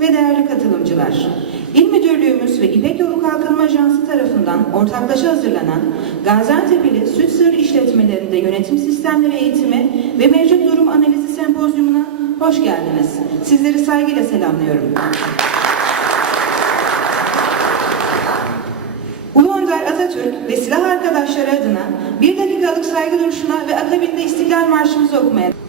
ve değerli katılımcılar. İl Müdürlüğümüz ve İpek Yolu Kalkınma Ajansı tarafından ortaklaşa hazırlanan Gaziantep'li süt sığır işletmelerinde yönetim sistemleri eğitimi ve mevcut durum analizi sempozyumuna hoş geldiniz. Sizleri saygıyla selamlıyorum. Ulu Önder Atatürk ve silah arkadaşları adına bir dakikalık saygı duruşuna ve akabinde İstiklal Marşımızı okumaya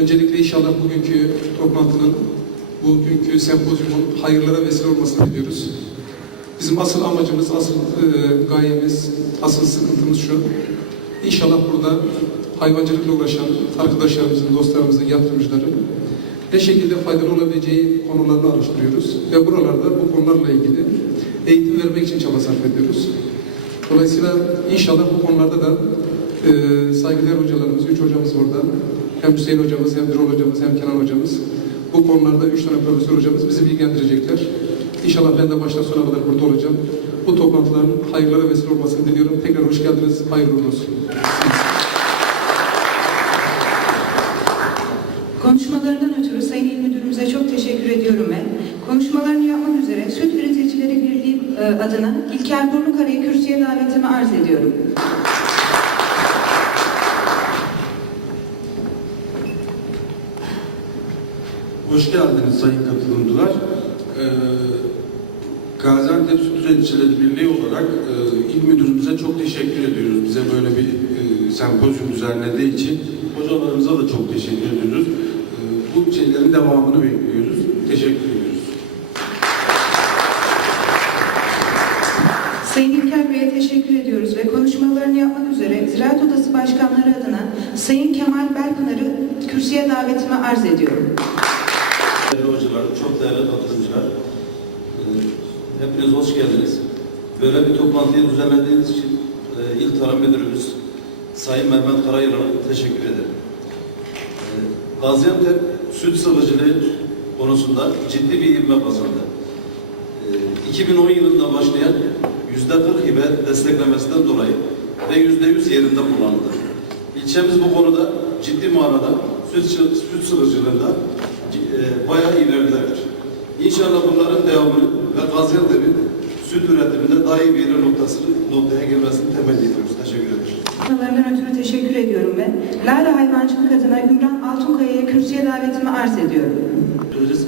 Öncelikle inşallah bugünkü toplantının, bugünkü sempozyumun hayırlara vesile olmasını diliyoruz. Bizim asıl amacımız, asıl e, gayemiz, asıl sıkıntımız şu. İnşallah burada hayvancılıkla uğraşan arkadaşlarımızın, dostlarımızın, yatırımcıların ne şekilde faydalı olabileceği konularını araştırıyoruz. Ve buralarda bu konularla ilgili eğitim vermek için çaba sarf ediyoruz. Dolayısıyla inşallah bu konularda da e, saygıdeğer hocalarımız, üç hocamız burada. Hem Hüseyin hocamız, hem Birol hocamız, hem Kenan hocamız. Bu konularda üç tane profesör hocamız bizi bilgilendirecekler. İnşallah ben de baştan sona kadar burada olacağım. Bu toplantıların hayırlara vesile olmasını diliyorum. Tekrar hoş geldiniz. Hayırlı olsun. Konuşmalarından ötürü Sayın İl Müdürümüze çok teşekkür ediyorum ve konuşmalarını yapmak üzere Süt Üreticileri Birliği e, adına İlker Burnukara'yı kürsüye davetimi arz ediyorum. Hoş geldiniz sayın katılımcılar. Ee, Gaziantep Süt Üreticileri Birliği olarak e, il müdürümüze çok teşekkür ediyoruz. Bize böyle bir e, sempozyum düzenlediği için hocalarımıza da çok teşekkür ediyoruz. E, bu şeylerin devamını bekliyoruz. Teşekkür ediyoruz. Sayın İlker Bey'e teşekkür ediyoruz ve konuşmalarını yapmak üzere Ziraat Odası Başkanları adına Sayın Kemal Belpınar'ı kürsüye davetimi arz ediyorum. Değerli hocalar, çok değerli katılımcılar, e, hepiniz hoş geldiniz. Böyle bir toplantıyı düzenlediğiniz için e, İl Tarım Müdürümüz Sayın Mehmet Karayılan'a teşekkür ederim. E, Gaziantep süt sıvıcılığı konusunda ciddi bir ivme kazandı. E, 2010 yılında başlayan yüzde 40 hibe desteklemesinden dolayı ve yüzde 100 yerinde kullanıldı. İlçemiz bu konuda ciddi manada süt, süt sıvıcılığında bayağı ilerler. İnşallah bunların devamını ve Gaziantep'in süt üretiminde daha iyi bir yere noktasını, noktaya gelmesini temenni ediyoruz. Teşekkür ederim. Konuşmalarından ötürü teşekkür ediyorum ve Lale Hayvancılık adına Ümran Altunkaya'yı kürsüye davetimi arz ediyorum. ederiz.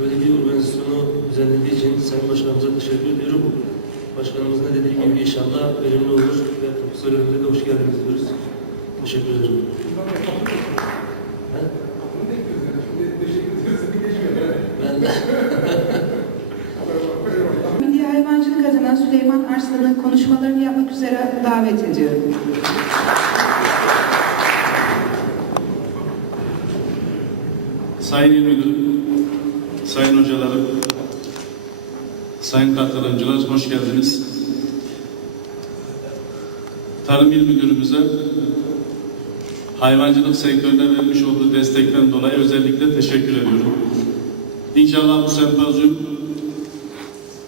Böyle bir organizasyonu düzenlediği için Sayın Başkanımıza teşekkür ediyorum. Başkanımız ne dediği gibi inşallah verimli olur ve profesörlerimize de hoş geldiniz diyoruz. Teşekkür ederim. Ha? Ben de. Milli Hayvancılık adına Süleyman Arslan'ı konuşmalarını yapmak üzere davet ediyorum. Sayın İl Müdürüm, Sayın Hocalarım, Sayın katılımcılar hoş geldiniz. Tarım İl Müdürümüze hayvancılık sektörüne vermiş olduğu destekten dolayı özellikle teşekkür ediyorum. İnşallah bu sempozyum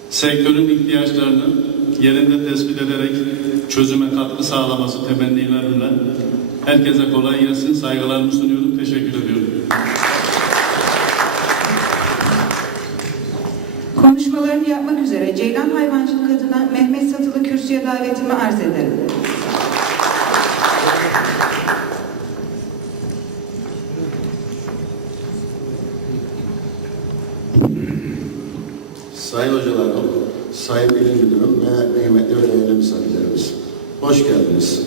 sektörün ihtiyaçlarını yerinde tespit ederek çözüme katkı sağlaması temennilerimle herkese kolay gelsin. Saygılarımı sunuyorum. Teşekkür ediyorum. Konuşmalarını yapmak üzere Ceylan Hayvancılık adına Mehmet Satılı kürsüye davetimi arz ederim. Sayın hocalarım, sayın bilim müdürüm ve kıymetli ve değerli misafirlerimiz. Hoş geldiniz.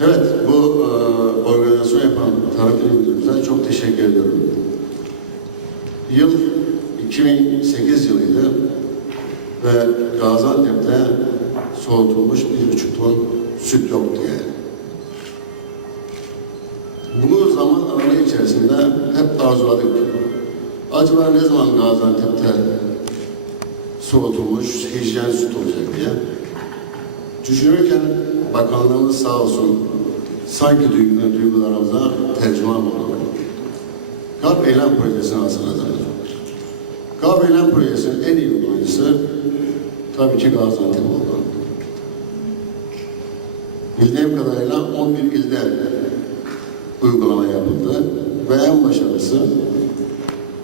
Evet, bu e, organizasyon yapan Tarım Bilim Müdürümüze çok teşekkür ediyorum. Yıl 2008 yılıydı Gaziantep'te soğutulmuş bir buçuk ton süt yoktu yani. Bunu zaman aralığı içerisinde hep arzuladık. Acaba ne zaman Gaziantep'te soğutulmuş hijyen süt olacak diye. Düşünürken bakanlığımız sağ olsun sanki duygu- duygularımıza tercüman oldu. KAP Eylem Projesi'ni hazırladı. KAP Eylem Projesi'nin en iyi uygulayıcısı tabii ki Gaziantep oldu. Bildiğim kadarıyla 11 ilde uygulama yapıldı ve en başarılısı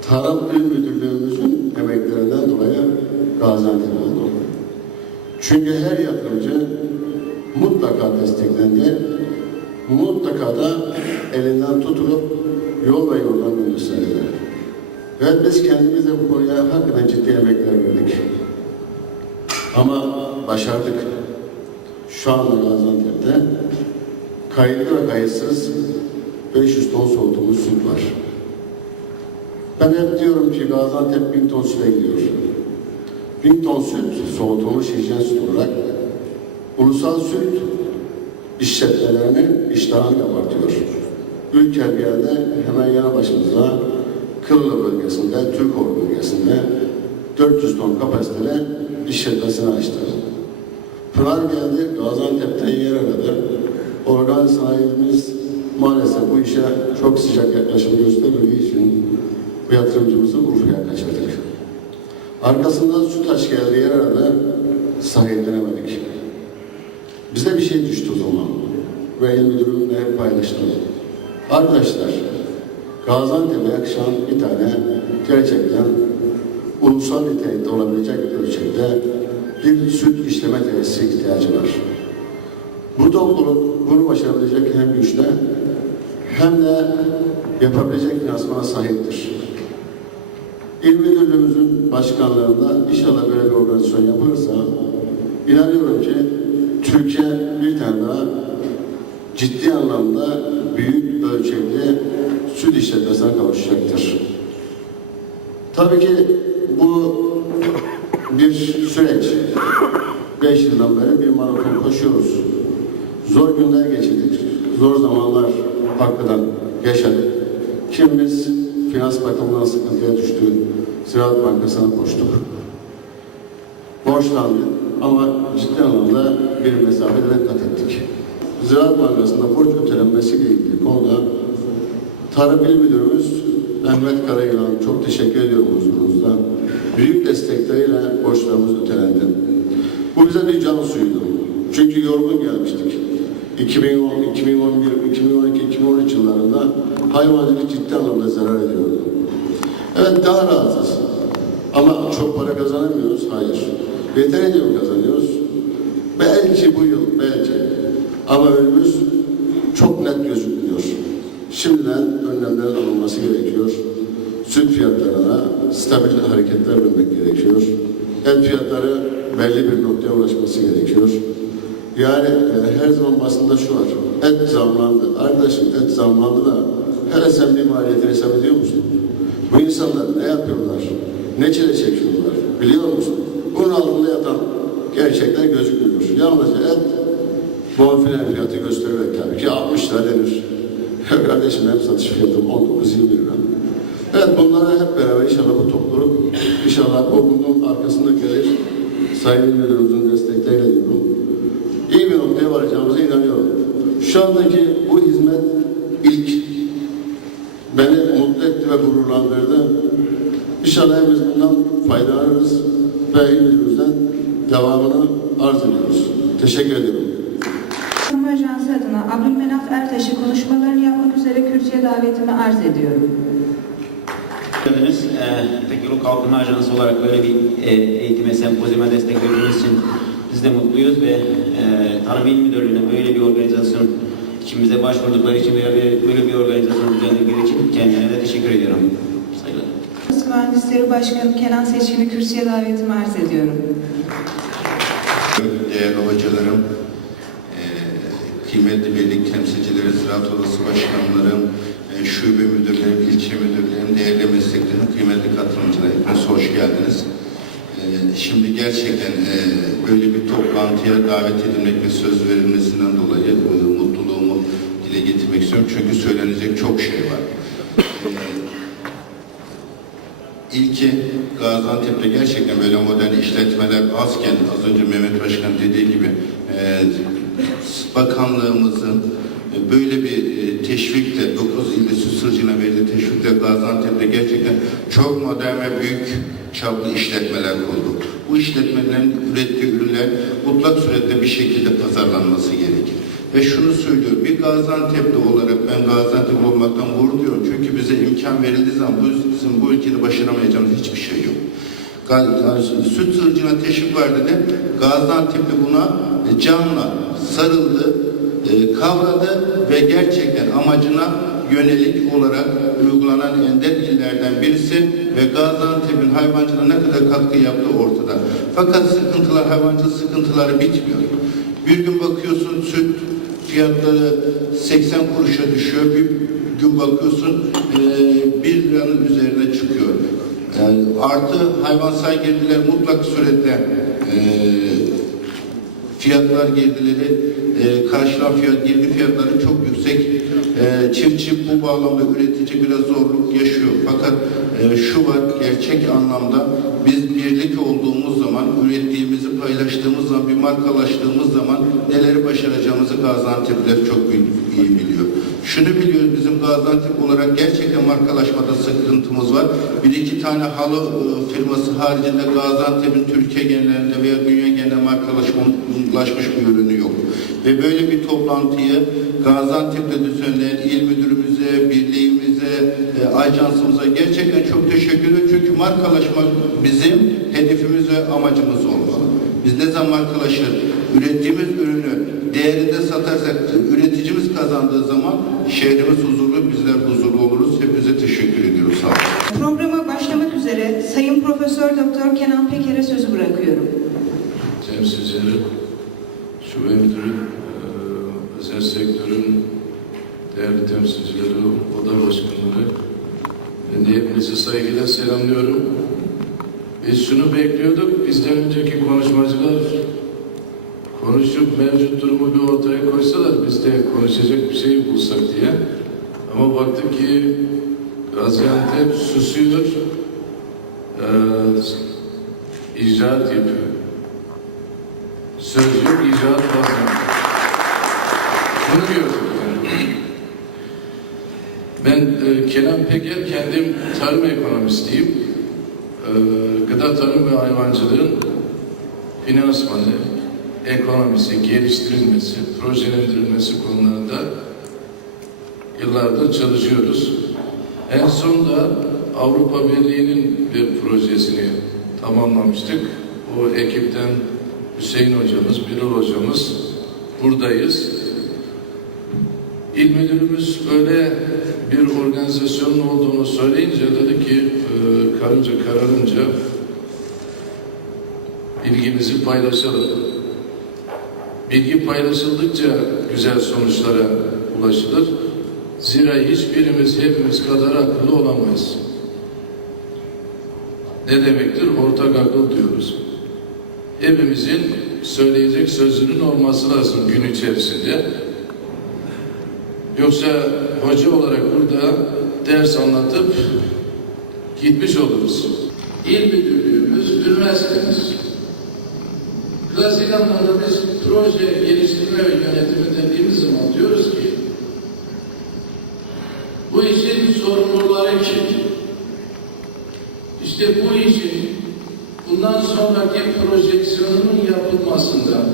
Tarım İl Müdürlüğümüzün emeklerinden dolayı Gaziantep oldu. Çünkü her yatırımcı mutlaka desteklendi, mutlaka da elinden tutulup yol ve yoldan gösterildi. Ve biz kendimiz de bu konuya hakikaten ciddi emekler verdik. Ama başardık. Şu anda Gaziantep'te kayıtlı ve kayıtsız 500 ton soğutulmuş süt var. Ben hep diyorum ki Gaziantep bin ton süte gidiyor. Bin ton süt soğutulmuş hijyen süt olarak ulusal süt işletmelerinin iştahını kabartıyor. Ülker bir yerde hemen yanı başımızda Kırılı bölgesinde, Türkor bölgesinde 400 ton kapasiteli işletmesini açtı. Pınar geldi, Gaziantep'ten yer aradı. Organ sahibimiz maalesef bu işe çok sıcak yaklaşım göstermediği için bu yatırımcımızı Urfa'ya kaçırdık. Arkasından Sütaş geldi yer aradı, sahiplenemedik. Bize bir şey düştü o zaman. Ve il müdürümle hep paylaştım. Arkadaşlar, Gaziantep'e yakışan bir tane gerçekten ulusal nitelikte olabilecek ölçekte bir süt işleme tesisi ihtiyacı var. Bu topluluk bunu başarabilecek hem güçte hem de yapabilecek finansmana sahiptir. İl Müdürlüğümüzün başkanlığında inşallah böyle bir organizasyon yapılırsa inanıyorum ki Türkiye bir tane daha ciddi anlamda büyük ölçekli süt işletmesine kavuşacaktır. Tabii ki bu bir süreç. Beş yıldan beri bir maraton koşuyoruz. Zor günler geçirdik. Zor zamanlar hakikaten yaşadık. Kimimiz finans bakımından sıkıntıya düştü. Ziraat Bankası'na koştuk. Borçlandık ama ciddi anlamda bir mesafede kat ettik. Ziraat Bankası'nda borç ötelenmesiyle ilgili konuda Tarım İl Müdürümüz Mehmet Karayılan çok teşekkür ediyorum huzurunuzda. Büyük destekleriyle borçlarımız ötelendi. Bu bize bir can suyuydu. Çünkü yorgun gelmiştik. 2010, 2011, 2012, 2013 yıllarında hayvancılık ciddi anlamda zarar ediyordu. Evet daha rahatız. Ama çok para kazanamıyoruz. Hayır. Yeterince mi kazanıyoruz? Belki bu yıl, belki. Ama önümüz çok net gözükmüyor. Şimdiden önlemlerin alınması gerekiyor. Süt fiyatlarına stabil hareketler vermek gerekiyor. Et fiyatları belli bir noktaya ulaşması gerekiyor. Yani e, her zaman basında şu var. Et zamlandı. Arkadaşım et zamlandı da hele sen bir maliyetini hesap ediyor musun? Bu insanlar ne yapıyorlar? Ne çile çekiyorlar? Biliyor musun? Bunun altında yatan gerçekler gözükmüyor. Yalnızca et bonfile fiyatı göstererek tabii ki 60 lira denir. Kardeşim benim satış fiyatım 19-20 bunlara hep beraber inşallah bu topluluk, inşallah o bunun arkasında gelir. Sayın Müdürümüzün destekleriyle diyorum. İyi bir noktaya varacağımıza inanıyorum. Şu andaki bu hizmet ilk beni mutlu etti ve gururlandırdı. İnşallah hepimiz bundan faydalanırız ve İl devamını arz ediyoruz. Teşekkür. Kamu Ajansı adına Abdülmenaf Ertaş'ı konuşmalarını yapmak üzere kürsüye davetimi arz ediyorum. E, Kalkınma Ajansı olarak böyle bir e, eğitime, sempozyuma destek verdiğiniz için biz de mutluyuz ve e, Tarım İl Müdürlüğü'ne böyle bir organizasyon için bize başvurdukları için veya böyle bir organizasyon düzenledikleri için kendilerine de teşekkür ediyorum. Saygılar. Mühendis Mühendisleri Başkanı Kenan Seçkin'i kürsüye davetimi arz ediyorum. Değerli hocalarım, eee, kıymetli birlik temsilcileri, Ziraat Odası başkanlarım, şube müdürlerim, ilçe müdürlerim, değerli mesleklerim, kıymetli katılımcılar, hepiniz hoş geldiniz. Eee, Şimdi gerçekten eee, böyle bir toplantıya davet edilmek ve söz verilmesinden dolayı mutluluğumu dile getirmek istiyorum. Çünkü söylenecek çok şey var. İlki Gaziantep'te gerçekten böyle modern işletmeler azken az önce Mehmet Başkan dediği gibi e, bakanlığımızın e, böyle bir e, teşvikle 9 ilde süt sırcına verdiği teşvikle Gaziantep'te gerçekten çok modern ve büyük çaplı işletmeler kurdu. Bu işletmelerin ürettiği ürünler mutlak surette bir şekilde pazarlanması gerekir. Ve şunu söylüyorum, bir Gaziantep'li olarak ben Gaziantep olmaktan gurur duyuyorum. Çünkü bize imkan verildiği zaman bu, bizim bu ülkede başaramayacağımız hiçbir şey yok. Süt sırcına teşvik var dedi. Gaziantep'li buna canla sarıldı, e, kavradı ve gerçekten amacına yönelik olarak uygulanan ender illerden birisi ve Gaziantep'in hayvancılığa ne kadar katkı yaptığı ortada. Fakat sıkıntılar, hayvancılık sıkıntıları bitmiyor. Bir gün bakıyorsun süt fiyatları 80 kuruşa düşüyor. Bir gün bakıyorsun eee 1 liranın üzerine çıkıyor. Yani artı hayvansal girdiler mutlak suretle eee fiyatlar girdileri e, karşılan fiyat girdi fiyatları çok yüksek. E, çiftçi bu bağlamda üretici biraz zorluk yaşıyor. Fakat e, şu var gerçek anlamda biz birlik olduğumuz zaman ürettiğimizi paylaştığımız zaman bir markalaştığımız zaman neleri başaracağımızı Gaziantep'ler çok iyi, biliyor. Şunu biliyoruz bizim Gaziantep olarak gerçekten markalaşmada sıkıntımız var. Bir iki tane halı e, firması haricinde Gaziantep'in Türkiye genelinde veya dünya genelinde markalaşmış bir ürünü yok. Ve böyle bir toplantıyı Gaziantep'te düzenleyen il müdürümüze, birliğimize, e, ajansımıza gerçekten çok teşekkür ediyorum. Çünkü markalaşmak bizim hedefimiz ve amacımız olmalı. Biz ne zaman markalaşır, ürettiğimiz ürünü değerinde satarsak, üreticimiz kazandığı zaman şehrimiz huzurlu, bizler huzurlu oluruz. Hepinize teşekkür ediyoruz. Sağ olun. Programa başlamak üzere Sayın Profesör Doktor Kenan Peker'e sözü bırakıyorum. temsilcileri, şube müdürü, eee, özel sektörün değerli temsilcileri, oda başkanları, ben de hepinizi saygıyla selamlıyorum. Biz şunu bekliyorduk, bizden önceki konuşmacılar konuşup mevcut durumu de konuşacak bir şey bulsak diye. Ama baktık ki Gaziantep susuyor, eee icraat yapıyor. Söz yok, icraat lazım. Bunu gördük yani. Ben e, Kenan Peker, kendim tarım ekonomistiyim. E, gıda tarım ve hayvancılığın finansmanı, ekonomisi, geliştirilmesi, projelendirilmesi konularında yıllardır çalışıyoruz. En son da Avrupa Birliği'nin bir projesini tamamlamıştık. O ekipten Hüseyin hocamız, Birol hocamız buradayız. İl müdürümüz böyle bir organizasyonun olduğunu söyleyince dedi ki e, karınca kararınca bilgimizi paylaşalım. Bilgi paylaşıldıkça güzel sonuçlara ulaşılır. Zira hiçbirimiz hepimiz kadar akıllı olamayız. Ne demektir? Ortak akıl diyoruz. Hepimizin söyleyecek sözünün olması lazım gün içerisinde. Yoksa hoca olarak burada ders anlatıp gitmiş oluruz. İl müdürlüğümüz, üniversitemiz. Anlamda biz proje geliştirme ve yönetimi dediğimiz zaman diyoruz ki bu işin sorumluları kim? İşte bu işin bundan sonraki projeksiyonunun yapılmasında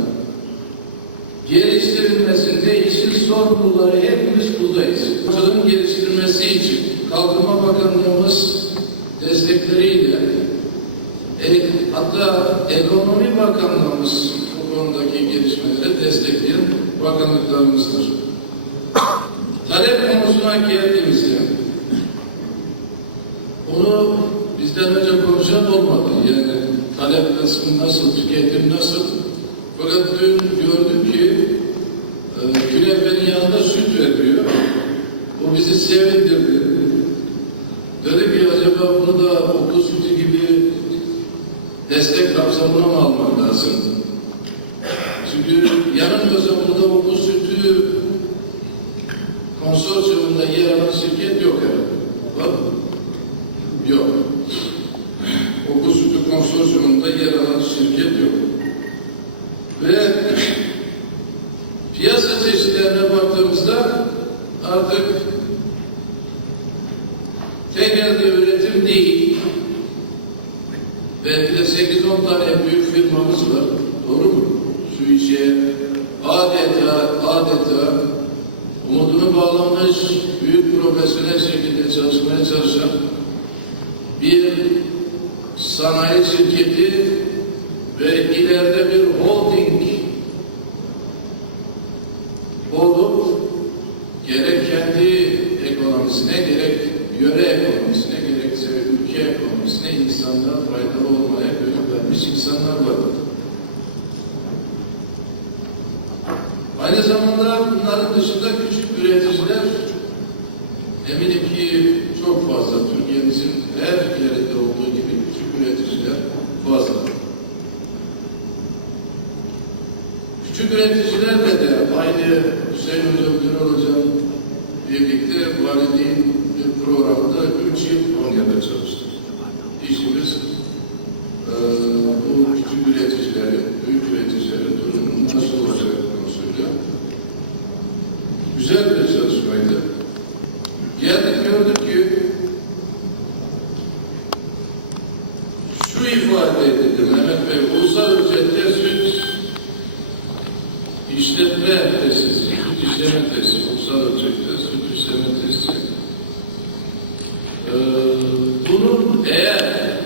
geliştirilmesinde işin sorumluları hepimiz buradayız. Ortalığın geliştirilmesi için Kalkınma Bakanlığımız destek destekleriyle e, hatta Ekonomi Bakanlığımız bu konudaki gelişmeleri destekleyen bakanlıklarımızdır. Şimdi you. İnsanlara faydalı olmaya gönül vermiş insanlar var. Aynı zamanda bunların dışında küçük üreticiler eminim ki çok fazla Türkiye'mizin her yerinde olduğu gibi küçük üreticiler fazla. Küçük üreticilerle de aynı Hüseyin Hocam, Gürel Hocam birlikte valiliğin bir programında 3 yıl Konya'da çalıştık. İşimiz eee bu küçük üreticilerin, büyük üreticilerin durumunun nasıl olacak konusuyla güzel bir çalışmaydı. Geldik gördük ki şu ifade edildi Mehmet Bey, ulusal ölçekte süt işletme tesisi, süt işleme tesisi, ulusal ölçekte süt işleme tesisi. Ee, bunun eğer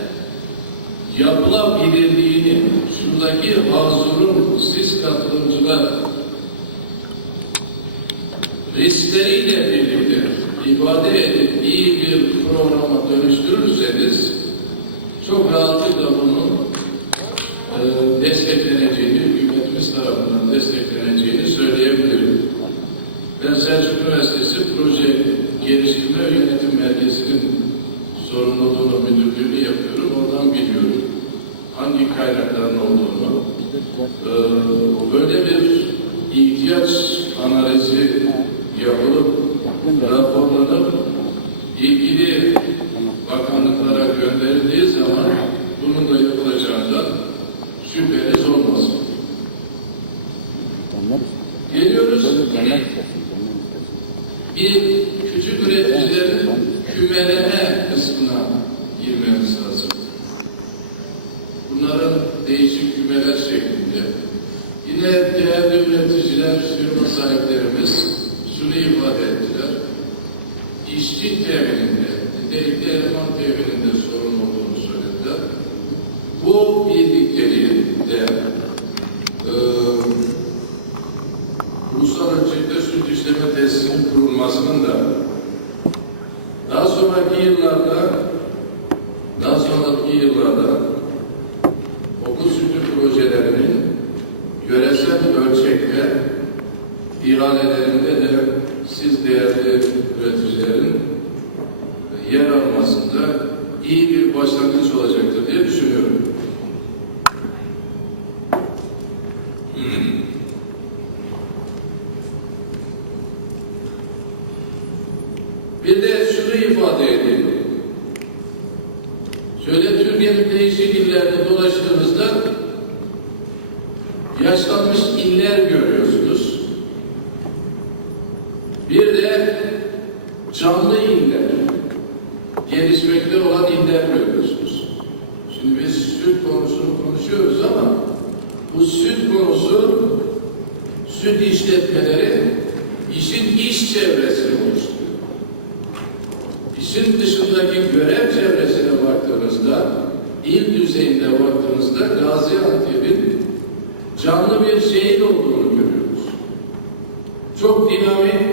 yapılabilirliğini şuradaki hazırın siz katılımcılar riskleriyle birlikte ifade edip iyi bir programa dönüştürürseniz çok rahatlıkla bunun e, destekleneceğini, hükümetimiz tarafından destekleneceğini söyleyebilirim. Ben Selçuk Üniversitesi Proje Geliştirme ve Yönetim Merkezi'nin sorumluluğunu, müdürlüğünü yapıyorum. Oradan biliyorum hangi kaynakların olduğunu. E, böyle bir ihtiyaç analizi yapılıp raporlanıp ilgili bakanlıklara gönderildiği zaman bunun da yapılacağından şüpheniz olmasın. Geliyoruz bir küçük üreticilerin kümeleme kısmına girmemiz lazım. Bunların değişik kümeler şeklinde. Yine değerli üreticiler, firma sahiplerimiz şunu ifade ettiler. İşçi temininde, nitelikli eleman temininde sorun olduğunu söylediler. Bu birlikteliğin de e, ulusal ölçekte süt işleme tesisinin kurulmasının da daha sonraki yıllarda daha sonraki yıllarda gelişmekte olan iller görüyorsunuz. Şimdi biz süt konusunu konuşuyoruz ama bu süt konusu süt işletmeleri işin iş çevresini oluşturuyor. İşin dışındaki görev çevresine baktığınızda, il düzeyinde baktığınızda Gaziantep'in canlı bir şehir olduğunu görüyoruz. Çok dinamik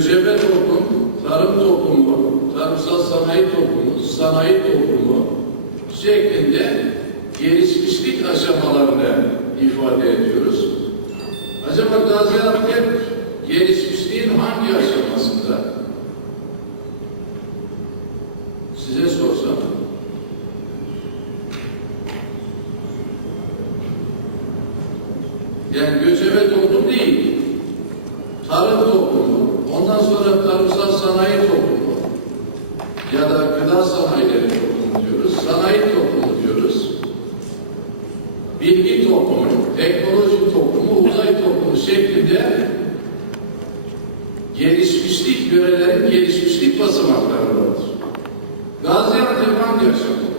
Göçebe toplum, tarım toplumu, tarımsal sanayi toplumu, sanayi toplumu şeklinde gelişmişlik aşamalarını ifade ediyoruz. Acaba Gaziantep gelişmişliğin hangi aşamasında? sığınaklarındadır. Gaziantep hangi yaşadı?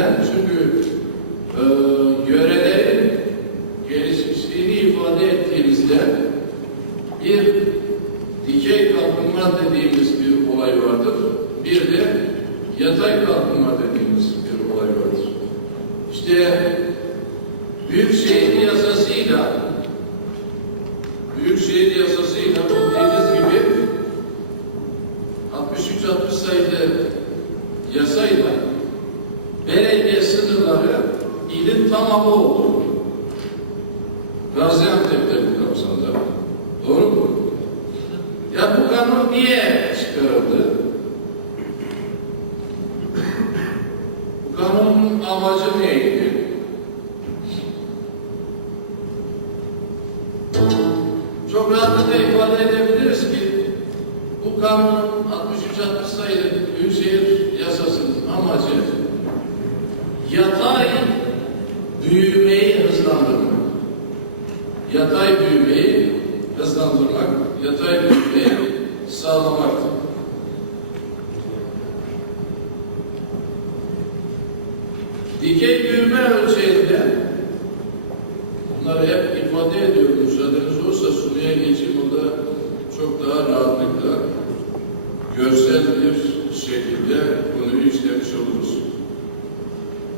Neden? Çünkü e, নরম আওয়াজনে